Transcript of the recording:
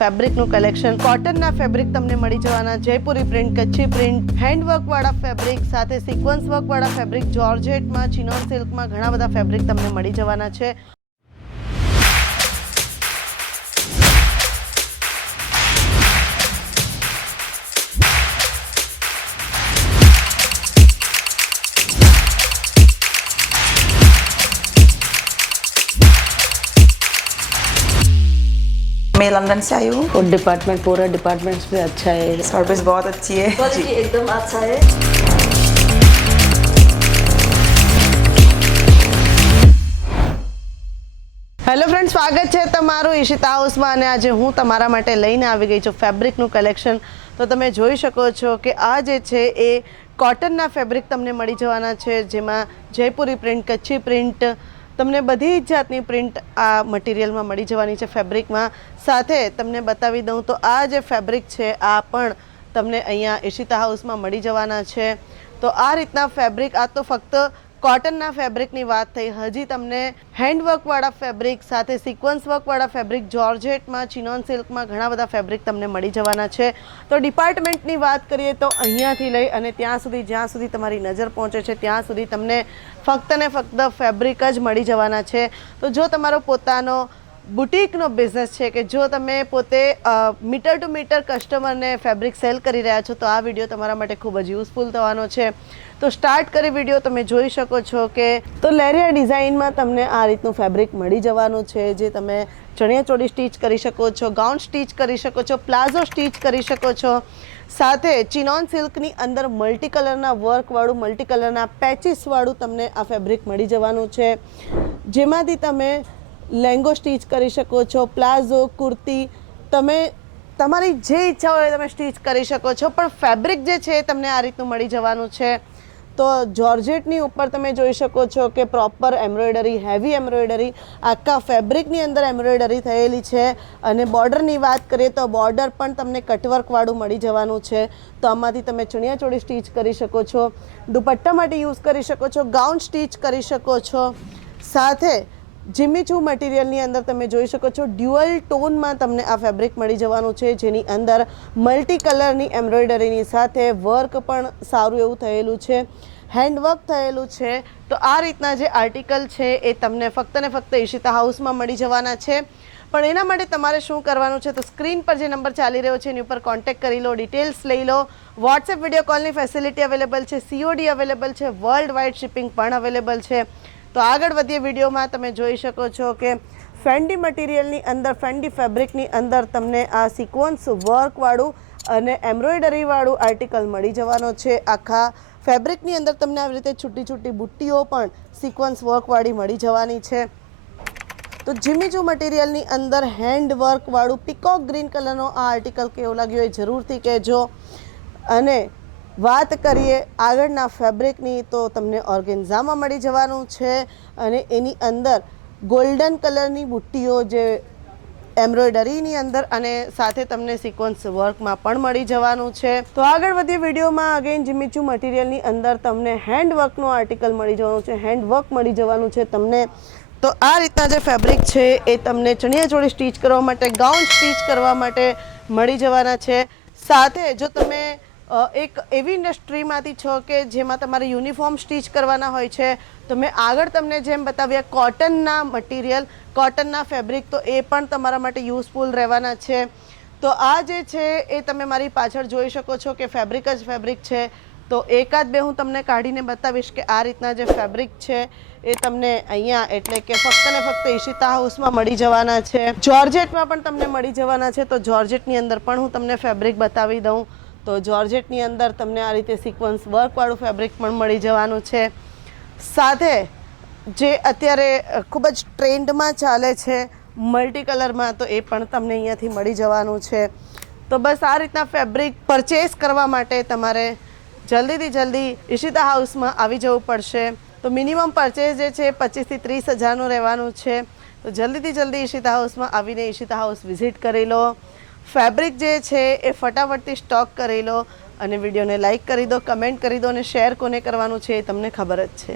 ફેબ્રિકનું collection, કોટનના fabric તમને મળી જવાના, Jaipuri print, Kutchi print, handwork વાળા ફેબ્રિક સાથે સિક્વન્સ વર્ક વાળા ફેબ્રિક, જોર્જેટમાં, ચિનોન સિલ્કમાં ઘણા બધા ફેબ્રિક તમને મળી જવાના છે. मैं लंदन से आई हूँ और डिपार्टमेंट पूरा डिपार्टमेंट्स भी अच्छा है, सर्विस बहुत अच्छी है क्वालिटी एकदम अच्छा है. હેલો ફ્રેન્ડ, સ્વાગત છે તમારું ઈશિતા હાઉસમાં અને આજે હું તમારા માટે લઈને આવી ગઈ છું ફેબ્રિકનું કલેક્શન. તો તમે જોઈ શકો છો કે આ જે છે એ કોટનના ફેબ્રિક તમને મળી જવાના છે, જેમાં જયપુરી પ્રિન્ટ, કચ્છી પ્રિન્ટ, તમને બધી જ જાતની પ્રિન્ટ આ મટીરિયલમાં મળી જવાની છે ફેબ્રિકમાં. સાથે તમને બતાવી દઉં તો આ જે ફેબ્રિક છે આ પણ તમને અહીંયા ઈશિતા હાઉસમાં મળી જવાના છે. તો આ રીતના ફેબ્રિક, આ તો ફક્ત કોટનના ફેબ્રિકની વાત થઈ. હજી તમને હેન્ડવર્કવાળા ફેબ્રિક સાથે સિક્વન્સ વર્કવાળા ફેબ્રિક, જોર્જેટમાં, ચિનોન સિલ્કમાં ઘણા બધા ફેબ્રિક તમને મળી જવાના છે. તો ડિપાર્ટમેન્ટની વાત કરીએ તો અહીંયાથી લઈ અને ત્યાં સુધી, જ્યાં સુધી તમારી નજર પહોંચે છે ત્યાં સુધી તમને ફક્ત ને ફક્ત ફેબ્રિક જ મળી જવાના છે. તો જો તમારો પોતાનો બુટીકનો બિઝનેસ છે કે જો તમે પોતે મીટર ટુ મીટર કસ્ટમરને ફેબ્રિક સેલ કરી રહ્યા છો તો આ વિડીયો તમારા માટે ખૂબ જ યુઝફુલ થવાનો છે. તો સ્ટાર્ટ કરી વિડીયો. તમે જોઈ શકો છો કે તો લેરિયા ડિઝાઇનમાં તમને આ રીતનું ફેબ્રિક મળી જવાનું છે, જે તમે ચણિયાચોળી સ્ટીચ કરી શકો છો, ગાઉન સ્ટીચ કરી શકો છો, પ્લાઝો સ્ટીચ કરી શકો છો. સાથે ચિનોન સિલ્કની અંદર મલ્ટી કલરના વર્કવાળું, મલ્ટી કલરના પેચીસવાળું તમને આ ફેબ્રિક મળી જવાનું છે, જેમાંથી તમે લેંગો સ્ટીચ કરી શકો છો, પ્લાઝો, કુર્તી, તમે તમારી જે ઈચ્છા હોય તમે સ્ટીચ કરી શકો છો. પણ ફેબ્રિક જે છે એ તમને આ રીતનું મળી જવાનું છે. તો જોર્જેટની ઉપર તમે જોઈ શકો છો કે પ્રોપર એમ્બ્રોઇડરી, હેવી એમ્બ્રોઇડરી, આખા ફેબ્રિકની અંદર એમ્બ્રોઇડરી થયેલી છે. અને બોર્ડરની વાત કરીએ તો બોર્ડર પણ તમને કટવર્કવાળું મળી જવાનું છે. તો આમાંથી તમે ચણિયાચોળી સ્ટીચ કરી શકો છો, દુપટ્ટા માટે યુઝ કરી શકો છો, ગાઉન સ્ટીચ કરી શકો છો. સાથે જીમીચુ મટીરિયલની અંદર તમે જોઈ શકો છો ડ્યુઅલ ટોનમાં તમને આ ફેબ્રિક મળી જવાનું છે, જેની અંદર મલ્ટી કલરની એમ્બ્રોઇડરીની સાથે વર્ક પણ સારું એવું થયેલું છે, હેન્ડવર્ક થયેલું છે. તો આ રીતના જે આર્ટિકલ છે એ તમને ફક્ત ને ફક્ત ઈશિતા હાઉસમાં મળી જવાના છે. પણ એના માટે તમારે શું કરવાનું છે, તો સ્ક્રીન પર જે નંબર ચાલી રહ્યો છે એની ઉપર કોન્ટેક્ટ કરી લો, ડિટેલ્સ લઈ લો. વોટ્સએપ વિડીયો કોલની ફેસિલિટી અવેલેબલ છે, COD અવેલેબલ છે, વર્લ્ડ વાઇડ શિપિંગ પણ અવેલેબલ છે. તો આગળ વધીએ વિડીયોમાં. તમે જોઈ શકો છો કે ફેન્ડી મટીરિયલની અંદર, ફેન્ડી ફેબ્રિકની અંદર તમને આ સિક્વન્સ વર્કવાળું અને એમ્બ્રોઇડરીવાળું આર્ટિકલ મળી જવાનો છે. આખા ફેબ્રિકની અંદર તમને આવી રીતે છૂટી છૂટી બુટ્ટીઓ પણ સિક્વન્સ વર્કવાળી મળી જવાની છે. તો જીમીચુ મટીરિયલની અંદર હેન્ડવર્કવાળું પીકોક ગ્રીન કલરનો આ આર્ટિકલ કેવો લાગ્યો એ જરૂરથી કહેજો. અને વાત કરીએ આગળના ફેબ્રિકની તો તમને ઓર્ગેન્ઝામાં મળી જવાનું છે અને એની અંદર ગોલ્ડન કલરની બુટ્ટીઓ જે એમ્બ્રોઇડરીની અંદર અને સાથે તમને સિક્વન્સ વર્કમાં પણ મળી જવાનું છે. તો આગળ વધીએ વિડીયોમાં. અગેન જીમીચુ મટીરિયલની અંદર તમને હેન્ડવર્કનું આર્ટિકલ મળી જવાનું છે, હેન્ડવર્ક મળી જવાનું છે તમને. તો આ રીતના જે ફેબ્રિક છે એ તમને ચણિયાચોળી સ્ટીચ કરવા માટે, ગાઉન સ્ટીચ કરવા માટે મળી જવાના છે. સાથે જો તમે એક એવી ઇન્ડસ્ટ્રીમાંથી છો કે જેમાં તમારે યુનિફોર્મ સ્ટીચ કરવાના હોય છે, તો મેં આગળ તમને જેમ બતાવ્યા કોટનના મટીરિયલ, કોટનના ફેબ્રિક, તો એ પણ તમારા માટે યુઝફુલ રહેવાના છે. તો આ જે છે એ તમે મારી પાછળ જોઈ શકો છો કે ફેબ્રિક જ ફેબ્રિક છે. તો એકાદ બે હું તમને કાઢીને બતાવીશ કે આ રીતના જે ફેબ્રિક છે એ તમને અહીંયા એટલે કે ફક્ત ને ફક્ત ઈશિતા હાઉસમાં મળી જવાના છે. જોર્જેટમાં પણ તમને મળી જવાના છે. તો જોર્જેટની અંદર પણ હું તમને ફેબ્રિક બતાવી દઉં. તો જોર્જેટની અંદર તમને આ રીતે સિક્વન્સ વર્કવાળું ફેબ્રિક પણ મળી જવાનું છે. સાથે જે અત્યારે ખૂબ જ ટ્રેન્ડમાં ચાલે છે મલ્ટી કલરમાં, તો એ પણ તમને અહીંયાથી મળી જવાનું છે. તો બસ આ રીતના ફેબ્રિક પરચેસ કરવા માટે તમારે જલ્દીથી જલ્દી ઈશિતા હાઉસમાં આવી જવું પડશે. તો મિનિમમ પરચેસ જે છે 25 થી 30 હજારનું રહેવાનું છે. તો જલ્દીથી જલ્દી ઈશિતા હાઉસમાં આવીને ઈશિતા હાઉસ વિઝિટ કરી લો. ફેબ્રિક જે છે એ ફટાફટથી સ્ટોક કરી લો અને વિડીયોને લાઇક કરી દો, કમેન્ટ કરી દો અને શેર કોને કરવાનું છે એ તમને ખબર જ છે.